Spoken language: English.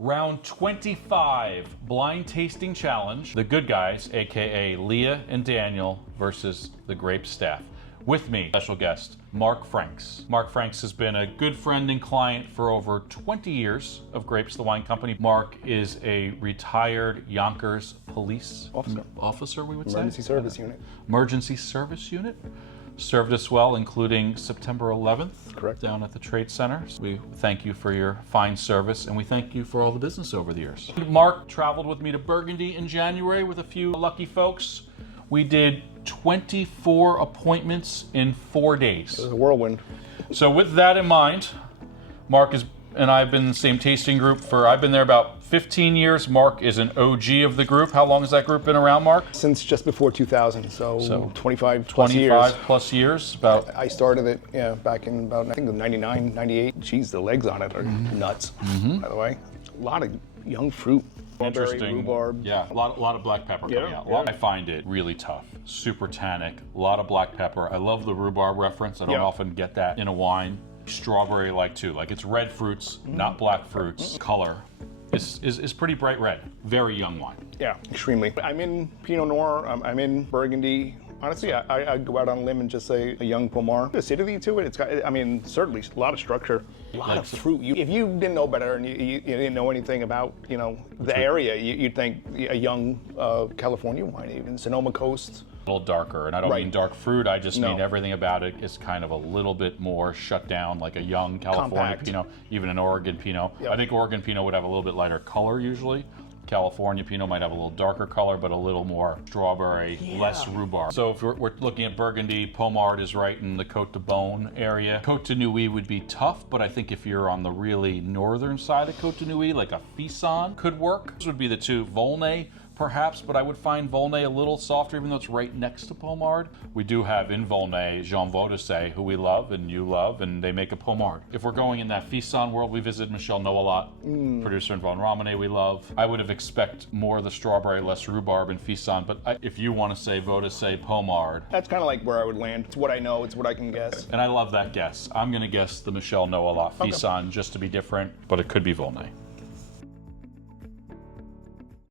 Round 25, blind tasting challenge. The good guys, AKA Leah and Daniel, versus the Grape staff. With me, special guest, Mark Franks. Mark Franks has been a good friend and client for over 20 years of Grapes, the wine company. Mark is a retired Yonkers police officer, we would Emergency say? service unit. Emergency service unit. Served us well, including September 11th. Correct. Down at the Trade Center. We thank you for your fine service, and we thank you for all the business over the years. Mark traveled with me to Burgundy in January with a few lucky folks. We did 24 appointments in 4 days. It was a whirlwind. So with that in mind, Mark and I have been in the same tasting group I've been there about 15 years. Mark is an OG of the group. How long has that group been around, Mark? Since just before 2000, so 25 plus years. 25 plus years. I started it back in about, I think, 99, 98. Geez, the legs on it are nuts, by the way. A lot of young fruit. Interesting. Rhubarb. Yeah, a lot of black pepper coming out. I find it really tough, super tannic, a lot of black pepper. I love the rhubarb reference. I don't often get that in a wine. Strawberry like too, like it's red fruits, not black fruits. Color is pretty bright red. Very young wine. Yeah, extremely. I'm in Pinot Noir, I'm in Burgundy. Honestly, I go out on a limb and just say a young Pommard. The acidity to it, it's got, I mean, certainly a lot of structure, a lot of fruit. If you didn't know better and you didn't know anything about, the area, you'd think a young California wine, even Sonoma Coast. A little darker, and I don't mean dark fruit, I just mean everything about it is kind of a little bit more shut down, like a young California Pinot, even an Oregon Pinot. I think Oregon Pinot would have a little bit lighter color usually. California Pinot might have a little darker color, but a little more strawberry, less rhubarb. So if we're looking at Burgundy, Pommard is right in the Côte de Beaune area. Côte de Nuits would be tough, but I think if you're on the really northern side of Côte de Nuits, like a Fisson could work. Those would be the two. Volnay, perhaps, but I would find Volnay a little softer, even though it's right next to Pommard. We do have in Volnay Jean Vaudesset, who we love and you love, and they make a Pommard. If we're going in that Fisson world, we visit Michel Noah a lot, producer in Von Romane we love. I would have expect more of the strawberry, less rhubarb in Fisson, but if you want to say Vaudesset Pommard. That's kind of like where I would land. It's what I know, it's what I can guess. And I love that guess. I'm going to guess the Michel Noah a lot Fisson, just to be different, but it could be Volnay.